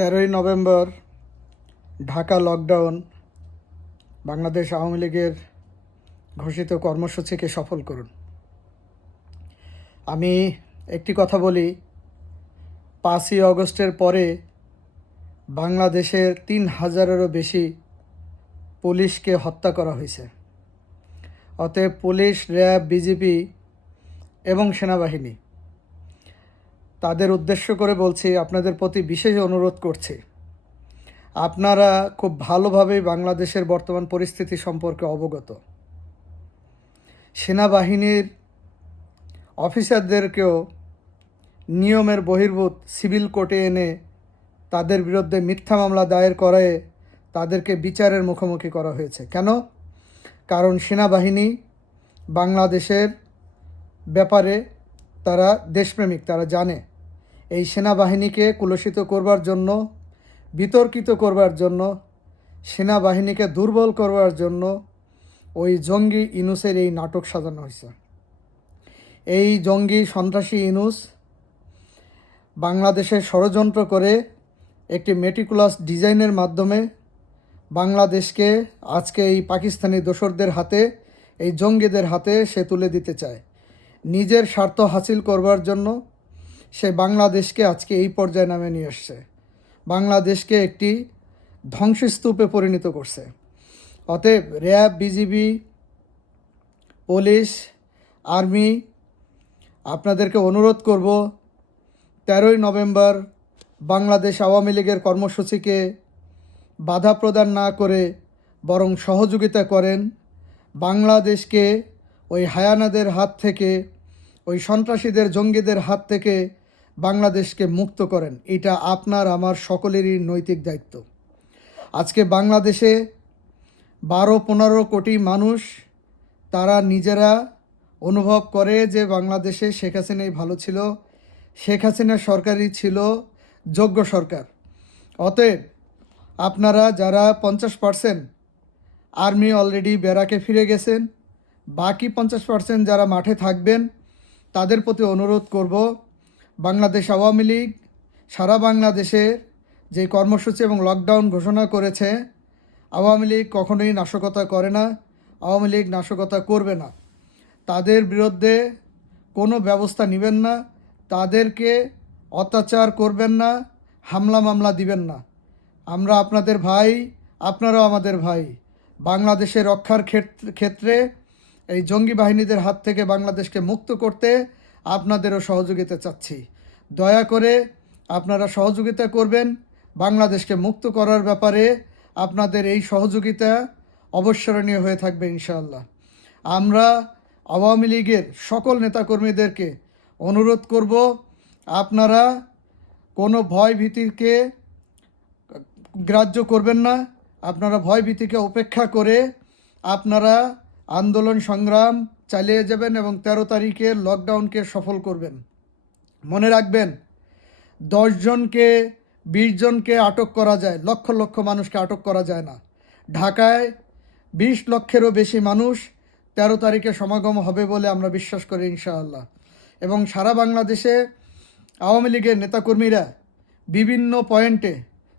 13ই November Dhaka lockdown Bangladesh Awami লীগের ঘোষিত কর্মসূচিকে সফল করুন। আমি একটি কথা বলি, 5ই অগস্টের পরে বাংলাদেশের 3000-এরও বেশি পুলিশকে হত্যা করা হয়েছে। অতএব পুলিশ, র্যাব, বিজিবি এবং সেনাবাহিনী, তাদের উদ্দেশ্য করে বলছি, আপনাদের প্রতি বিশেষ অনুরোধ করছি, আপনারা খুব ভালোভাবেই বাংলাদেশের বর্তমান পরিস্থিতি সম্পর্কে অবগত। সেনাবাহিনীর অফিসারদেরকেও নিয়মের বহির্ভূত সিভিল কোর্টে এনে তাদের বিরুদ্ধে মিথ্যা মামলা দায়ের করায় তাদেরকে বিচারের মুখোমুখি করা হয়েছে। কেন? কারণ সেনাবাহিনী বাংলাদেশের ব্যাপারে তারা দেশপ্রেমিক, তারা জানে এই সেনাবাহিনীকে কুলসিত করবার জন্য, বিতর্কিত করবার জন্য, সেনাবাহিনীকে দুর্বল করবার জন্য ওই জঙ্গি ইনুসের এই নাটক সাজানো হয়েছে। এই জঙ্গি সন্ত্রাসী ইনুস বাংলাদেশে ষড়যন্ত্র করে একটি মেটিকুলাস ডিজাইনের মাধ্যমে বাংলাদেশকে আজকে এই পাকিস্তানি দোসরদের হাতে, এই জঙ্গিদের হাতে সে তুলে দিতে চায়। নিজের স্বার্থ হাসিল করবার জন্য সে বাংলাদেশকে আজকে এই পর্যায়ে নামে নিয়ে এসছে। বাংলাদেশকে একটি ধ্বংসস্তূপে পরিণত করছে। অতএব র্যাব, বিজিবি, পুলিশ, আর্মি, আপনাদেরকে অনুরোধ করব, 13ই নভেম্বর বাংলাদেশ আওয়ামী লীগের কর্মসূচিকে বাধা প্রদান না করে বরং সহযোগিতা করেন। বাংলাদেশকে ওই হায়ানাদের হাত থেকে, ওই সন্ত্রাসীদের, জঙ্গিদের হাত থেকে বাংলাদেশকে মুক্ত করেন। এটা আপনার আমার সকলেরই নৈতিক দায়িত্ব। আজকে বাংলাদেশে 12-15 কোটি মানুষ, তারা নিজেরা অনুভব করে যে বাংলাদেশে শেখ হাসিনাই ভালো ছিল, শেখ হাসিনা সরকারই ছিল যোগ্য সরকার। অতএব আপনারা যারা 50% আর্মি অলরেডি ব্যারাকে ফিরে গেছেন, বাকি 50% যারা মাঠে থাকবেন, তাদের প্রতি অনুরোধ করব, বাংলাদেশ আওয়ামী লীগ সারা বাংলাদেশে যে কর্মসূচি এবং লকডাউন ঘোষণা করেছে, আওয়ামী লীগ কখনোই নাশকতা করে না, আওয়ামী লীগ নাশকতা করবে না। তাদের বিরুদ্ধে কোনো ব্যবস্থা নেবেন না, তাদেরকে অত্যাচার করবেন না, হামলা মামলা দিবেন না। আমরা আপনাদের ভাই, আপনারাও আমাদের ভাই। বাংলাদেশের রক্ষার ক্ষেত্রে এই জঙ্গি বাহিনীদের হাত থেকে বাংলাদেশকে মুক্ত করতে আপনাদেরও সহযোগিতা চাচ্ছি। দয়া করে আপনারা সহযোগিতা করবেন। বাংলাদেশকে মুক্ত করার ব্যাপারে আপনাদের এই সহযোগিতা অবশ্যরণীয় হয়ে থাকবে ইনশাআল্লাহ। আমরা আওয়ামী লীগের সকল নেতাকর্মীদেরকে অনুরোধ করব, আপনারা কোনো ভয় ভীতিকে গ্রাহ্য করবেন না। আপনারা ভয় ভীতিকে উপেক্ষা করে আপনারা আন্দোলন সংগ্রাম চালিয়ে যাবেন এবং 13 তারিখের লকডাউনকে সফল করবেন। মনে রাখবেন, 10 জনকে 20 জনকে আটক করা যায়, লক্ষ লক্ষ মানুষকে আটক করা যায় না। ঢাকায় 20 লক্ষেরও বেশি মানুষ 13 তারিখে সমাগম হবে বলে আমরা বিশ্বাস করি ইনশাআল্লাহ। এবং সারা বাংলাদেশে আওয়ামী লীগের নেতাকর্মীরা বিভিন্ন পয়েন্টে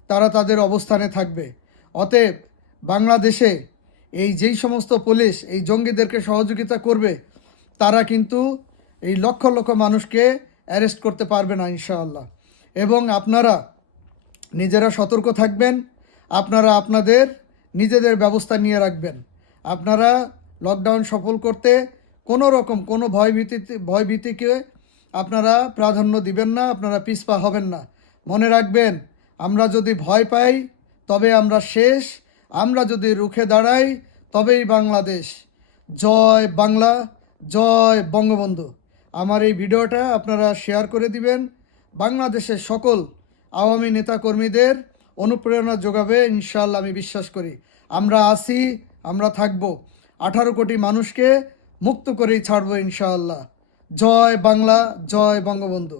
তারা তাদের অবস্থানে থাকবে। অতএব বাংলাদেশে যেই সমস্ত পুলিশ এই জঙ্গিদেরকে সহযোগিতা করবে, তারা কিন্তু এই লক্ষ লক্ষ মানুষকে অ্যারেস্ট করতে পারবে না ইনশাআল্লাহ। এবং আপনারা নিজেরা সতর্ক থাকবেন, আপনারা আপনাদের নিজেদের ব্যবস্থা নিয়ে রাখবেন। আপনারা লকডাউন সফল করতে কোনো রকম কোনো ভয়ভীতিকে আপনারা প্রাধান্য দিবেন না, আপনারা পিছপা হবেন না। মনে রাখবেন, আমরা যদি ভয় পাই তবে আমরা শেষ, আমরা যদি রুখে দাঁড়াই তবেই বাংলাদেশ। জয় বাংলা, জয় বঙ্গবন্ধু। আমার এই ভিডিওটা আপনারা শেয়ার করে দিবেন। বাংলাদেশের সকল আওয়ামী নেতাকর্মীদের অনুপ্রেরণা যোগাবে ইনশাআল্লাহ, আমি বিশ্বাস করি। আমরা আছি, আমরা থাকব। 18 কোটি মানুষকে মুক্ত করেই ছাড়বো ইনশাআল্লাহ। জয় বাংলা, জয় বঙ্গবন্ধু।